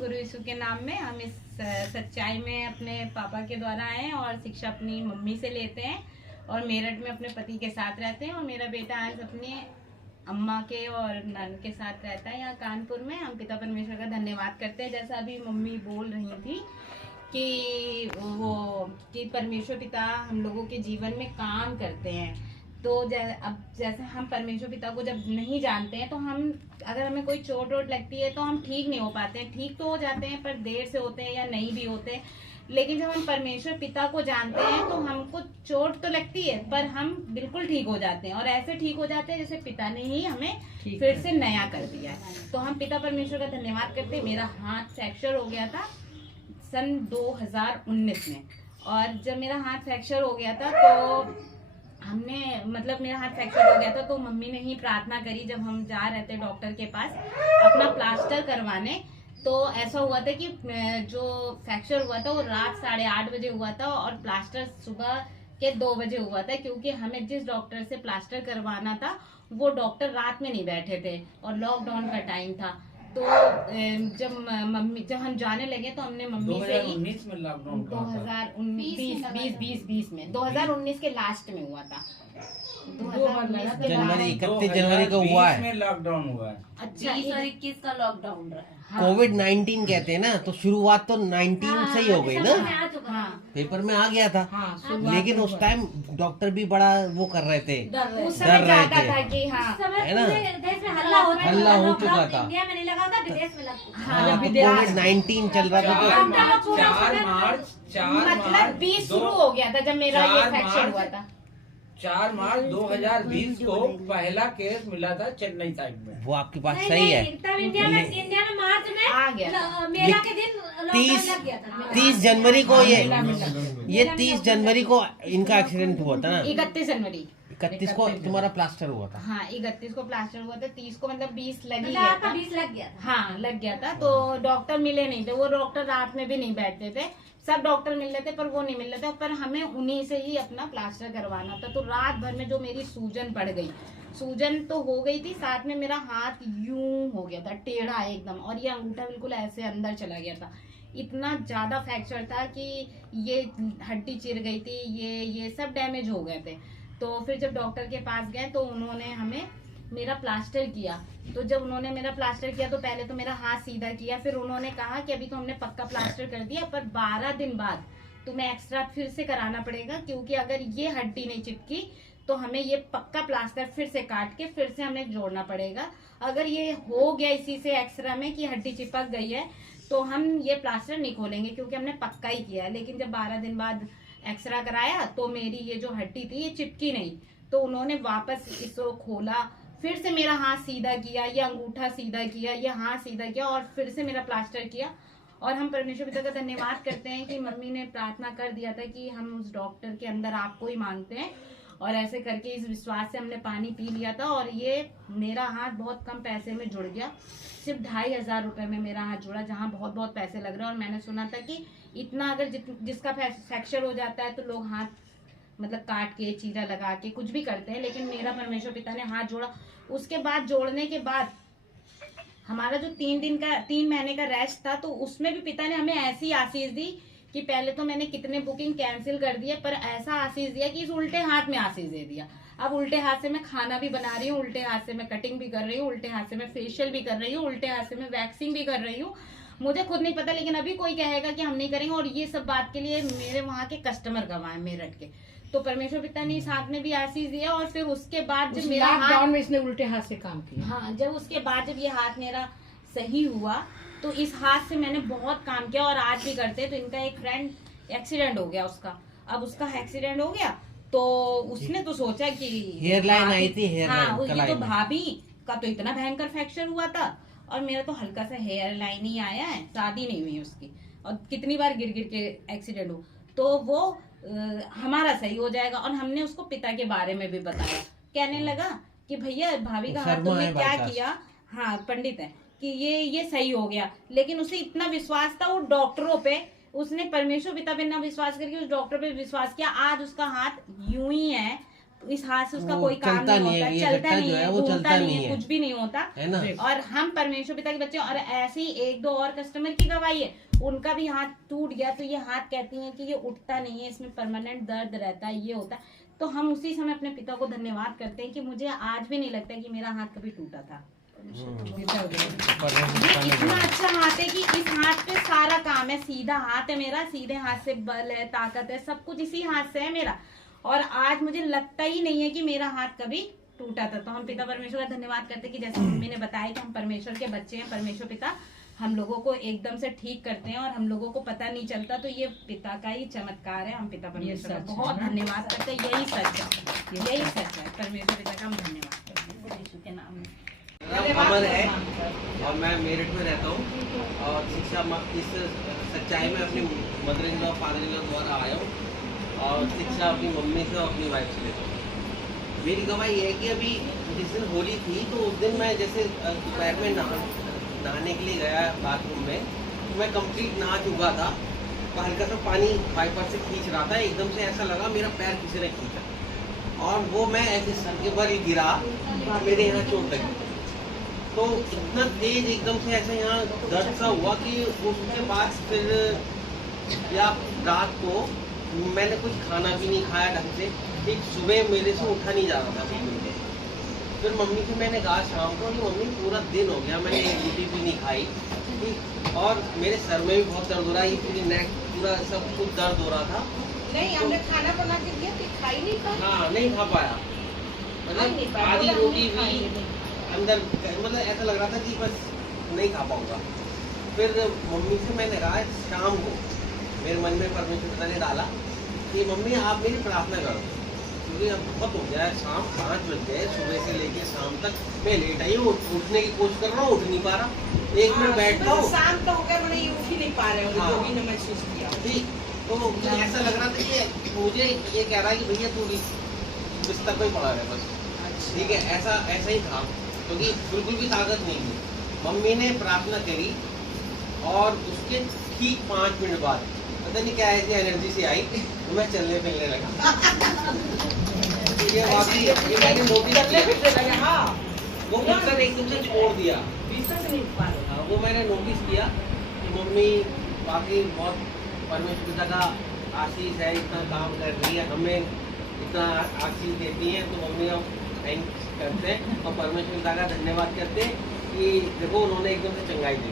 गुरु यीशु के नाम में। हम इस सच्चाई में अपने पापा के द्वारा आए हैं और शिक्षा अपनी मम्मी से लेते हैं और मेरठ में अपने पति के साथ रहते हैं। और मेरा बेटा आज अपने अम्मा के और नन के साथ रहता है यहाँ कानपुर में। हम पिता परमेश्वर का धन्यवाद करते हैं, जैसा अभी मम्मी बोल रही थी कि परमेश्वर पिता हम लोगों के जीवन में काम करते हैं। तो अब जैसे हम परमेश्वर पिता को जब नहीं जानते हैं तो अगर हमें कोई चोट वोट लगती है तो हम ठीक नहीं हो पाते हैं। ठीक तो हो जाते हैं पर देर से होते हैं या नहीं भी होते। लेकिन जब हम परमेश्वर पिता को जानते हैं तो हमको चोट तो लगती है पर हम बिल्कुल ठीक हो जाते हैं, और ऐसे ठीक हो जाते हैं जैसे पिता ने ही हमें फिर से नया कर दिया है। तो हम पिता परमेश्वर का धन्यवाद करते हैं। मेरा हाथ फ्रैक्चर हो गया था सन 2019 में, और जब मेरा हाथ फ्रैक्चर हो गया था तो मेरा हाथ फ्रैक्चर हो गया था तो मम्मी ने ही प्रार्थना करी। जब हम जा रहे थे डॉक्टर के पास अपना प्लास्टर करवाने, तो ऐसा हुआ था कि जो फ्रैक्चर हुआ था वो रात 8:30 बजे हुआ था और प्लास्टर सुबह के 2 बजे हुआ था, क्योंकि हमें जिस डॉक्टर से प्लास्टर करवाना था वो डॉक्टर रात में नहीं बैठे थे और लॉकडाउन का टाइम था। तो जब हम जाने लगे तो हमने मम्मी से 2019 में लॉकडाउन 2020 में 2019 के लास्ट में हुआ था। 31 जनवरी को हुआ है में लॉकडाउन हुआ है। अच्छा, 20 और 21 का लॉकडाउन रहा है। कोविड-19 कहते हैं ना, तो शुरुआत तो 19 से ही हो गई ना। हाँ, पेपर में आ गया था। लेकिन उस टाइम डॉक्टर भी बड़ा वो कर रहे थे, उस डर समय रहे ज्यादा थे। था कि हाँ है ना, देश में हल्ला हो चुका था। इंडिया में नहीं लगा था, विदेश में लगा। हाँ, तो कोविड-19 चल रहा था तो 4 मार्च 20 शुरू हो गया था जब मेरा ये फ्रैक्चर हुआ था। 4 मार्च 2020 को पहला केस मिला था चेन्नई साइड में। वो आपकी बात सही है। तब इंडिया में मार्च में आ गया मेला के दिन लॉकडाउन लग गया था। 30 जनवरी को ये 30 जनवरी को इनका एक्सीडेंट हुआ था ना। 31 जनवरी 31 को तुम्हारा प्लास्टर हुआ था। हाँ, 31 को प्लास्टर हुआ था। 30 को मतलब 20 लग ही मतलब गया आपका था। 20 लग गया था। हाँ, लग गया था। तो डॉक्टर मिले नहीं थे। वो डॉक्टर रात में भी नहीं बैठते थे। सब डॉक्टर मिल रहे थे पर वो नहीं मिल रहे थे, पर हमें उन्हीं से ही अपना प्लास्टर करवाना था। तो रात भर में जो मेरी सूजन पड़ गई, सूजन तो हो गई थी, साथ में मेरा हाथ यूं हो गया था टेढ़ा एकदम, और ये अंगूठा बिल्कुल ऐसे अंदर चला गया था। इतना ज्यादा फ्रैक्चर था कि ये हड्डी चिर गई थी, ये सब डैमेज हो गए थे। तो फिर जब डॉक्टर के पास गए तो उन्होंने हमें मेरा प्लास्टर किया। तो जब उन्होंने मेरा प्लास्टर किया तो पहले तो मेरा हाथ सीधा किया, फिर उन्होंने कहा कि अभी तो हमने पक्का प्लास्टर कर दिया, पर 12 दिन बाद तुम्हें एक्स्ट्रा फिर से कराना पड़ेगा, क्योंकि अगर ये हड्डी नहीं चिपकी तो हमें ये पक्का प्लास्टर फिर से काट के फिर से हमें जोड़ना पड़ेगा। अगर ये हो गया इसी से एक्सरा में कि हड्डी चिपक गई है तो हम ये प्लास्टर नहीं खोलेंगे, क्योंकि हमने पक्का ही किया है। लेकिन जब 12 दिन बाद एक्सरा कराया तो मेरी ये जो हड्डी थी ये चिपकी नहीं, तो उन्होंने वापस इसको खोला, फिर से मेरा हाथ सीधा किया, ये अंगूठा सीधा किया, ये हाथ सीधा किया और फिर से मेरा प्लास्टर किया। और हम परमेश्वर पिता का धन्यवाद करते हैं कि मम्मी ने प्रार्थना कर दिया था कि हम उस डॉक्टर के अंदर आपको ही मांगते हैं, और ऐसे करके इस विश्वास से हमने पानी पी लिया था। और ये मेरा हाथ बहुत कम पैसे में जुड़ गया, सिर्फ 2500 रुपए में मेरा हाथ जुड़ा, जहाँ बहुत बहुत पैसे लग रहे हैं। और मैंने सुना था कि इतना अगर जिसका फ्रैक्चर हो जाता है तो लोग हाथ मतलब काट के चीरा लगा के कुछ भी करते हैं, लेकिन मेरा परमेश्वर पिता ने हाथ जोड़ा। उसके बाद जोड़ने के बाद हमारा जो 3 महीने का रेस्ट था, तो उसमें भी पिता ने हमें ऐसी आशीष दी कि पहले तो मैंने कितने बुकिंग कैंसिल कर दिए, पर ऐसा आशीष दिया कि इस उल्टे हाथ में आशीष दे दिया। अब उल्टे हाथ से मैं खाना भी बना रही हूँ, उल्टे हाथ से मैं कटिंग भी कर रही हूँ, उल्टे हाथ से मैं फेशियल भी कर रही हूँ, उल्टे हाथ से मैं वैक्सिंग भी कर रही हूँ। मुझे खुद नहीं पता, लेकिन अभी कोई कहेगा कि हम नहीं करेंगे, और ये सब बात के लिए मेरे वहाँ के कस्टमर गवाए मेरठ के। तो परमेश्वर पिता ने इस हाथ में भी आशीष दिया। और फिर उसके बाद जब मेरा हाथ में इसने उल्टे हाथ से काम किया। हाँ, जब उसके बाद जब ये हाथ मेरा सही हुआ तो इस हाथ से मैंने बहुत काम किया, और आज भी करते। तो इनका एक फ्रेंड एक्सीडेंट हो गया उसका, अब उसका एक्सीडेंट हो गया तो उसने तो सोचा कि हेयर लाइन आई थी, हेयर हाँ, लाइन ये तो भाभी का तो इतना भयंकर फ्रैक्चर हुआ था और मेरा तो हल्का सा हेयर लाइन ही आया है, शादी नहीं हुई उसकी, और कितनी बार गिर गिर के एक्सीडेंट हो, तो वो हमारा सही हो जाएगा। और हमने उसको पिता के बारे में भी बताया, कहने लगा कि भैया भाभी का हाथ तुमने क्या किया, हाँ पंडित है, कि ये सही हो गया। लेकिन उसे इतना विश्वास था वो डॉक्टरों पे, उसने परमेश्वर पिता पे ना विश्वास करके उस डॉक्टर पे विश्वास किया। आज उसका हाथ यूं ही है, इस हाथ से उसका वो कोई काम चलता नहीं नहीं है, होता, ये चलता गट्टा नहीं जो है, है वो घूमता चलता नहीं नहीं है, है। कुछ भी नहीं होता है ना। और हम परमेश्वर पिता के बच्चे हैं। और ऐसे ही 1-2 और कस्टमर की गवाही है, उनका भी हाथ टूट गया, तो ये हाथ कहती हैं कि ये उठता नहीं है, इसमें परमानेंट दर्द रहता है, ये होता है। तो हम उसी समय अपने पिता को धन्यवाद करते हैं कि मुझे आज भी नहीं लगता कि मेरा हाथ कभी टूटा था। ये इतना अच्छा हाथ है कि इस हाथ पे सारा काम है, सीधा हाथ है मेरा, सीधे हाथ से बल है, ताकत है, सब कुछ इसी हाथ से है मेरा। और आज मुझे लगता ही नहीं है कि मेरा हाथ कभी टूटा था। तो हम पिता परमेश्वर का धन्यवाद करते हैं कि जैसे मम्मी ने बताया कि हम परमेश्वर के बच्चे हैं, परमेश्वर पिता हम लोगों को एकदम से ठीक करते हैं और हम लोगों को पता नहीं चलता। तो ये पिता का ही चमत्कार है। हम पिता परमेश्वर का बहुत धन्यवाद करते हैं। यही सच है, यही सच है। परमेश्वर पिता का हम धन्यवाद करते हैं यीशु के नाम में। अमन है और मैं मेरठ में रहता हूँ और शिक्षा इस सच्चाई में अपनी mother in law father in law द्वारा आया हूँ और शिक्षा अपनी मम्मी से और अपनी वाइफ से लेता हूँ। मेरी गवाही ये है कि अभी जिस दिन होली थी तो उस दिन मैं जैसे दोपहर में नहाने के लिए गया बाथरूम में, तो मैं कंप्लीट नहा चुका था, हल्का सा पानी वाइपर से खींच रहा था, एकदम से ऐसा लगा मेरा पैर किसी ने खींचा और वो मैं ऐसे सर के बल गिरा, मेरे यहाँ चोट लगी। तो इतना तेज एकदम से ऐसे यहाँ दर्द सा हुआ कि उसके बाद फिर या रात को मैंने कुछ खाना भी नहीं खाया ढंग से, ठीक सुबह मेरे से उठा नहीं जा रहा था बिल्कुल। फिर मम्मी से मैंने कहा शाम को कि मम्मी पूरा दिन हो गया मैंने एक रोटी भी नहीं खाई, ठीक, और मेरे सर में भी बहुत दर्द हो रहा है, ये पूरी नेक पूरा सब कुछ दर्द हो रहा था। नहीं हमने खाना बना के दिया तो खाई नहीं पाया। हाँ नहीं खा पाया, मतलब आधी रोटी भी अंदर, मतलब ऐसा लग रहा था कि बस नहीं खा पाऊंगा। फिर मम्मी से मैंने कहा शाम को मेरे मन में परमेश्वर पिता ने डाला कि मम्मी आप मेरी प्रार्थना करो, क्योंकि अब बहुत हो गया है, शाम 5 बज गए, सुबह से लेके शाम तक मैं लेट आई हूँ, उठने की कोशिश कर रहा हूँ, उठ नहीं पा रहा, 1 मिनट बैठता हूँ, शाम तो हो गया, मैंने ये उठ ही नहीं पा रहे होंगे, हाँ। जो भी ने महसूस किया। ठीक, तो मुझे ऐसा लग रहा था कि मुझे ये कह रहा है कि भैया तू बिस्तर पे ही पड़ा रहे बस, ठीक है, ऐसा ही था, क्योंकि बिल्कुल भी ताकत नहीं थी। मम्मी ने प्रार्थना करी और उसके ठीक 5 मिनट बाद पता नहीं क्या ऐसी एनर्जी से आई तो मैं चलने फिरने लगा। तो ये वाकई ये मैंने नोटिस किया, हाँ वो बिस्तर एकदम से छोड़ दिया, बिस्तर से नहीं उठ पा रहे। हाँ, वो मैंने नोटिस किया कि मम्मी वाकई बहुत परमेश्वर पिता का आशीष है, इतना काम कर रही है, हमें इतना आशीष देती है, तो मम्मी हम थैंक्स करते हैं और परमेश्वर पिता का धन्यवाद करते हैं कि देखो उन्होंने एकदम से चंगाई दी।